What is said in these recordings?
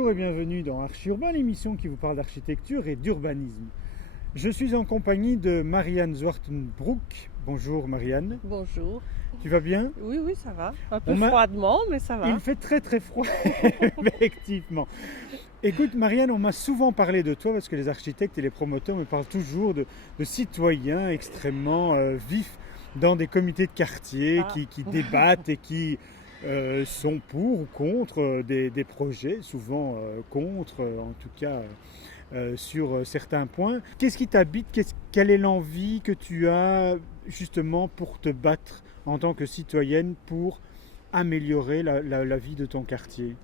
Bonjour et bienvenue dans Archi-Urbain, l'émission qui vous parle d'architecture et d'urbanisme. Je suis en compagnie de Marianne Zwartenbroek. Bonjour Marianne. Bonjour. Tu vas bien? Oui, oui, ça va. Un peu On m'a- froidement, mais ça va. Il fait très très froid, effectivement. Écoute Marianne, on m'a souvent parlé de toi parce que les architectes et les promoteurs me parlent toujours de citoyens extrêmement vifs dans des comités de quartier Ah. qui débattent et qui sont pour ou contre des projets, souvent contre en tout cas sur certains points. Qu'est-ce qui t'habite? Quelle est l'envie que tu as justement pour te battre en tant que citoyenne pour améliorer la vie de ton quartier?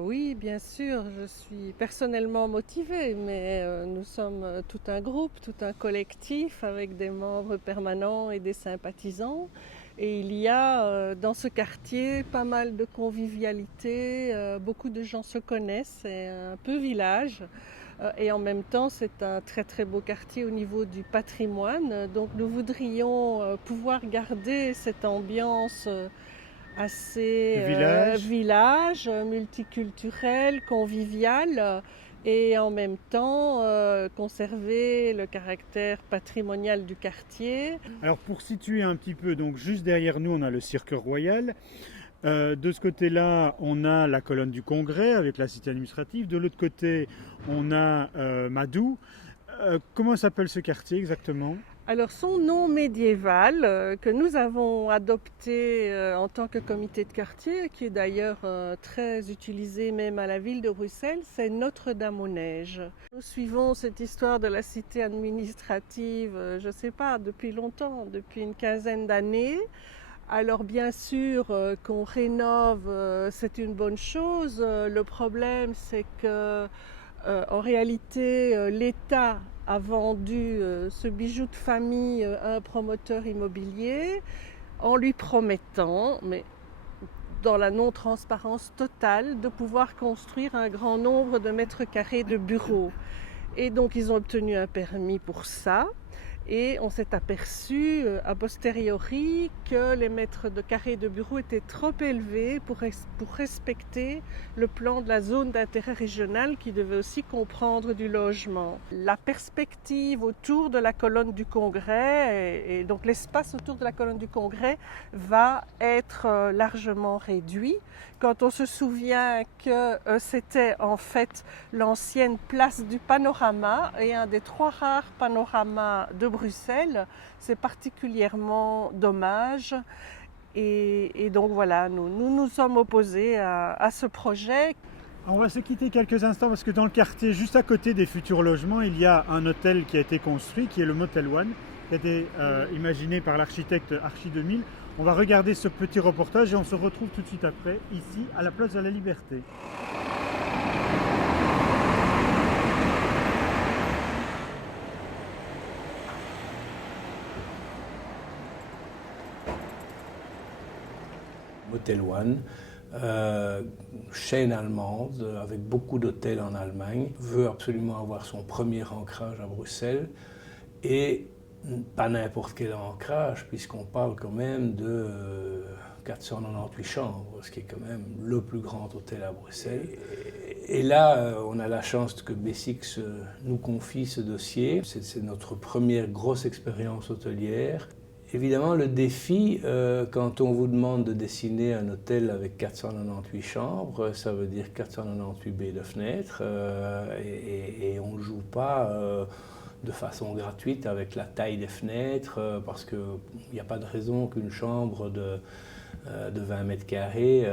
Oui, bien sûr, je suis personnellement motivée, mais nous sommes tout un groupe, tout un collectif avec des membres permanents et des sympathisants. Et il y a dans ce quartier pas mal de convivialité, beaucoup de gens se connaissent, c'est un peu village. Et en même temps, c'est un très très beau quartier au niveau du patrimoine. Donc nous voudrions pouvoir garder cette ambiance assez Du village? village, multiculturel, convivial, et en même temps conserver le caractère patrimonial du quartier. Alors pour situer un petit peu, donc juste derrière nous on a le Cirque Royal. De ce côté-là, on a la colonne du Congrès avec la cité administrative. De l'autre côté, on a Madou. Comment s'appelle ce quartier exactement? Alors son nom médiéval que nous avons adopté en tant que comité de quartier, qui est d'ailleurs très utilisé même à la ville de Bruxelles, c'est Notre-Dame-aux-Neiges. Nous suivons cette histoire de la cité administrative, je ne sais pas, depuis longtemps, depuis une quinzaine d'années. Alors bien sûr qu'on rénove, c'est une bonne chose. Le problème c'est que en réalité l'État a vendu ce bijou de famille à un promoteur immobilier en lui promettant, mais dans la non-transparence totale, de pouvoir construire un grand nombre de mètres carrés de bureaux. Et donc ils ont obtenu un permis pour ça. Et on s'est aperçu a posteriori que les mètres de carrés de bureaux étaient trop élevés pour respecter le plan de la zone d'intérêt régional qui devait aussi comprendre du logement. La perspective autour de la colonne du Congrès et donc l'espace autour de la colonne du Congrès va être largement réduit. Quand on se souvient que c'était en fait l'ancienne place du Panorama et un des 3 rares panoramas de Bruxelles, c'est particulièrement dommage. Et donc voilà, nous sommes opposés à ce projet. On va se quitter quelques instants parce que dans le quartier, juste à côté des futurs logements, il y a un hôtel qui a été construit, qui est le Motel One, qui a été imaginé par l'architecte Archi 2000. On va regarder ce petit reportage et on se retrouve tout de suite après, ici, à la place de la Liberté. Motel One, chaîne allemande avec beaucoup d'hôtels en Allemagne, veut absolument avoir son premier ancrage à Bruxelles et pas n'importe quel ancrage puisqu'on parle quand même de 498 chambres, ce qui est quand même le plus grand hôtel à Bruxelles. Et là, on a la chance que Bessix nous confie ce dossier. C'est notre première grosse expérience hôtelière. Évidemment, le défi, quand on vous demande de dessiner un hôtel avec 498 chambres, ça veut dire 498 baies de fenêtres et on ne joue pas de façon gratuite avec la taille des fenêtres parce qu'il n'y a pas de raison qu'une chambre de 20 mètres carrés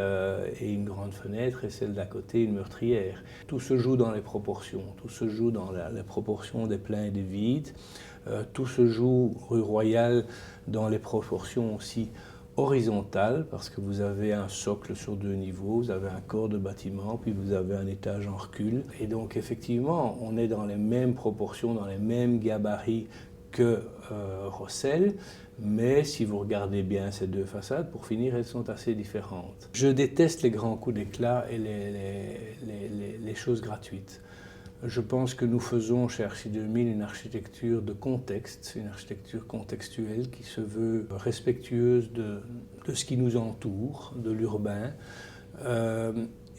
et une grande fenêtre et celle d'à côté une meurtrière. Tout se joue dans les proportions, tout se joue dans les proportions des pleins et des vides, tout se joue rue Royale dans les proportions aussi horizontales parce que vous avez un socle sur 2 niveaux, vous avez un corps de bâtiment, puis vous avez un étage en recul. Et donc effectivement, on est dans les mêmes proportions, dans les mêmes gabarits que Rossel, mais si vous regardez bien ces 2 façades, pour finir, elles sont assez différentes. Je déteste les grands coups d'éclat et les choses gratuites. Je pense que nous faisons chez Archi 2000 une architecture de contexte, une architecture contextuelle qui se veut respectueuse de ce qui nous entoure, de l'urbain,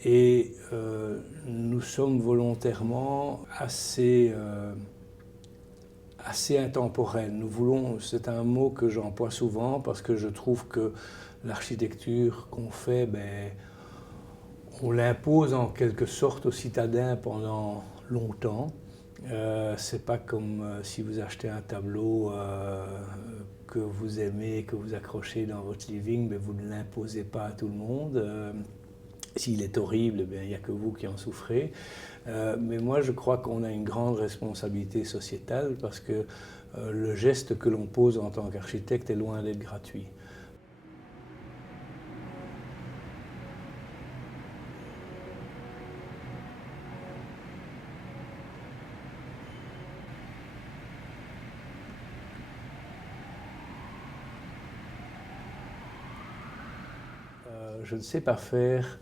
Et nous sommes volontairement assez intemporels. Nous voulons, c'est un mot que j'emploie souvent parce que je trouve que l'architecture qu'on fait, on l'impose en quelque sorte aux citadins pendant longtemps. C'est pas comme si vous achetez un tableau que vous aimez, que vous accrochez dans votre living, mais vous ne l'imposez pas à tout le monde. S'il est horrible, il n'y a que vous qui en souffrez. Mais moi, je crois qu'on a une grande responsabilité sociétale parce que le geste que l'on pose en tant qu'architecte est loin d'être gratuit. Je ne sais pas faire,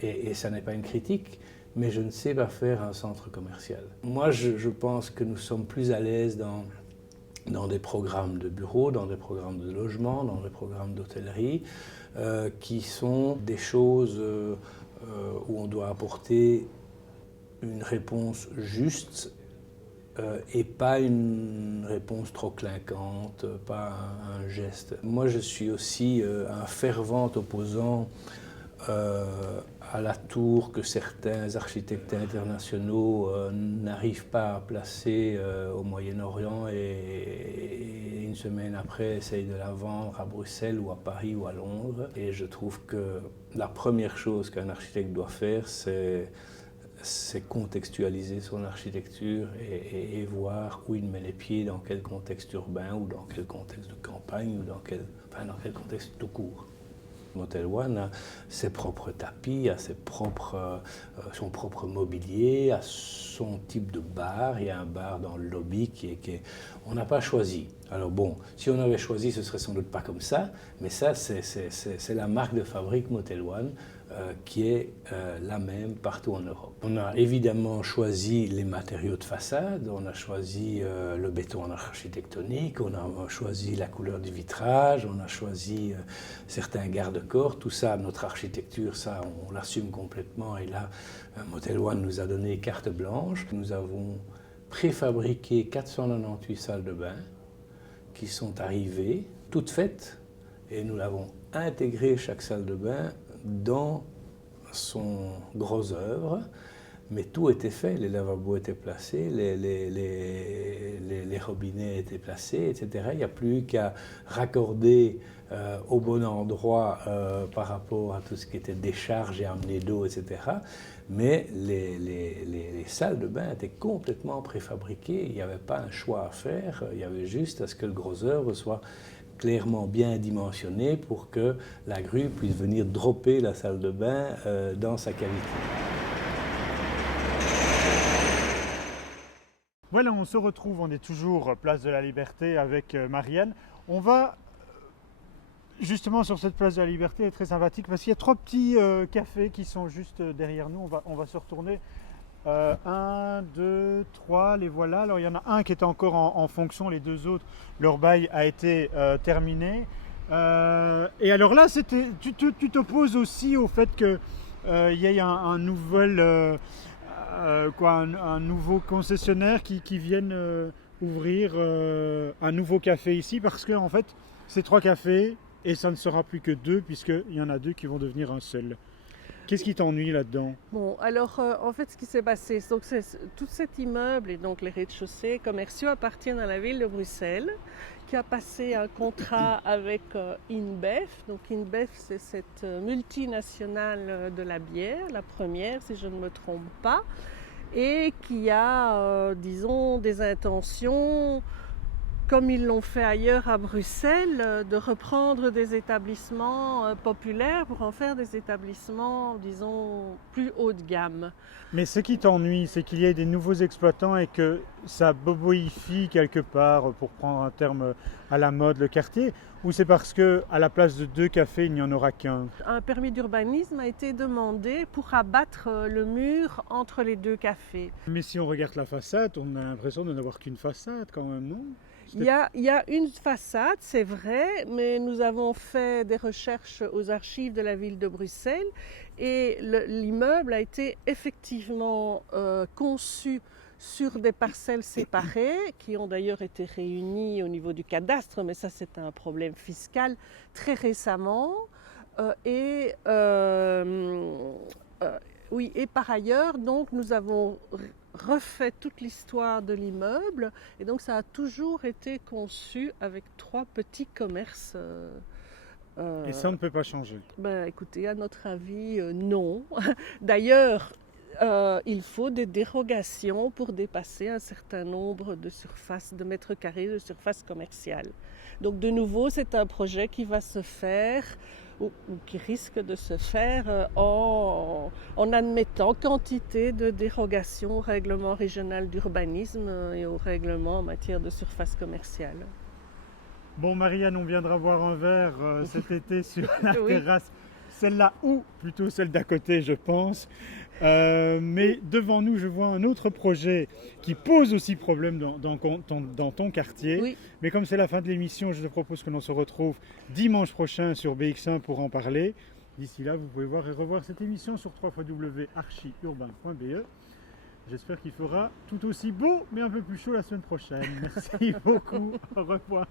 et ça n'est pas une critique, mais je ne sais pas faire un centre commercial. Moi, je pense que nous sommes plus à l'aise dans des programmes de bureaux, dans des programmes de logement, dans des programmes d'hôtellerie, qui sont des choses où on doit apporter une réponse juste et pas une réponse trop clinquante, pas un geste. Moi, je suis aussi un fervent opposant à la tour que certains architectes internationaux n'arrivent pas à placer au Moyen-Orient et une semaine après essayent de la vendre à Bruxelles ou à Paris ou à Londres. Et je trouve que la première chose qu'un architecte doit faire, c'est contextualiser son architecture et voir où il met les pieds, dans quel contexte urbain ou dans quel contexte de campagne ou dans quel contexte tout court. Motel One a ses propres tapis, a son propre mobilier, a son type de bar. Il y a un bar dans le lobby on n'a pas choisi. Alors bon, si on avait choisi, ce serait sans doute pas comme ça, mais ça, c'est la marque de fabrique Motel One qui est la même partout en Europe. On a évidemment choisi les matériaux de façade, on a choisi le béton architectonique, on a choisi la couleur du vitrage, on a choisi certains garde-corps. Tout ça, notre architecture, ça, on l'assume complètement. Et là, Motel One nous a donné carte blanche. Nous avons préfabriqué 498 salles de bain qui sont arrivées, toutes faites, et nous l'avons intégré, chaque salle de bain, dans son gros œuvre, mais tout était fait, les lavabos étaient placés, les robinets étaient placés, etc. Il n'y a plus qu'à raccorder au bon endroit par rapport à tout ce qui était décharge et amener d'eau, etc. Mais les salles de bain étaient complètement préfabriquées, il n'y avait pas un choix à faire, il y avait juste à ce que le gros œuvre soit clairement bien dimensionné pour que la grue puisse venir dropper la salle de bain dans sa cavité. Voilà, on se retrouve, on est toujours place de la Liberté avec Marianne. On va justement sur cette place de la Liberté, est très sympathique parce qu'il y a trois petits cafés qui sont juste derrière nous. On va se retourner. 1, 2, 3, les voilà. Alors il y en a un qui est encore en fonction, les deux autres, leur bail a été terminé. Et alors là, tu t'opposes aussi au fait qu'il y ait un nouveau concessionnaire qui vienne ouvrir un nouveau café ici, parce que en fait, c'est 3 cafés et ça ne sera plus que 2 puisqu'il y en a 2 qui vont devenir un seul. Qu'est-ce qui t'ennuie là-dedans? Bon, alors en fait, ce qui s'est passé, donc tout cet immeuble et donc les rez-de-chaussée commerciaux appartiennent à la ville de Bruxelles, qui a passé un contrat avec InBev. Donc InBev, c'est cette multinationale de la bière, la première, si je ne me trompe pas, et qui a, disons, des intentions, comme ils l'ont fait ailleurs à Bruxelles, de reprendre des établissements populaires pour en faire des établissements, disons, plus haut de gamme. Mais ce qui t'ennuie, c'est qu'il y ait des nouveaux exploitants et que ça boboifie quelque part, pour prendre un terme à la mode, le quartier, ou c'est parce qu'à la place de 2 cafés, il n'y en aura qu'un? Un permis d'urbanisme a été demandé pour abattre le mur entre les 2 cafés. Mais si on regarde la façade, on a l'impression de n'avoir qu'une façade quand même, non? Il y a une façade, c'est vrai, mais nous avons fait des recherches aux archives de la ville de Bruxelles Et l'immeuble a été effectivement conçu sur des parcelles séparées, qui ont d'ailleurs été réunies au niveau du cadastre, mais ça c'est un problème fiscal, très récemment. Oui, et par ailleurs, donc, nous avons refait toute l'histoire de l'immeuble, et donc ça a toujours été conçu avec 3 petits commerces. Et ça ne peut pas changer. Ben, écoutez, à notre avis, non. D'ailleurs, il faut des dérogations pour dépasser un certain nombre de mètres carrés de surface commerciale. Donc de nouveau, c'est un projet qui va se faire ou qui risque de se faire en admettant quantité de dérogations au règlement régional d'urbanisme et au règlement en matière de surface commerciale. Bon, Marianne, on viendra boire un verre cet été sur la Oui. terrasse. Celle-là ou plutôt celle d'à côté, je pense. Mais devant nous, je vois un autre projet qui pose aussi problème dans ton quartier. Oui. Mais comme c'est la fin de l'émission, je te propose que l'on se retrouve dimanche prochain sur BX1 pour en parler. D'ici là, vous pouvez voir et revoir cette émission sur www.archiurbain.be. J'espère qu'il fera tout aussi beau, mais un peu plus chaud la semaine prochaine. Merci beaucoup. Au revoir.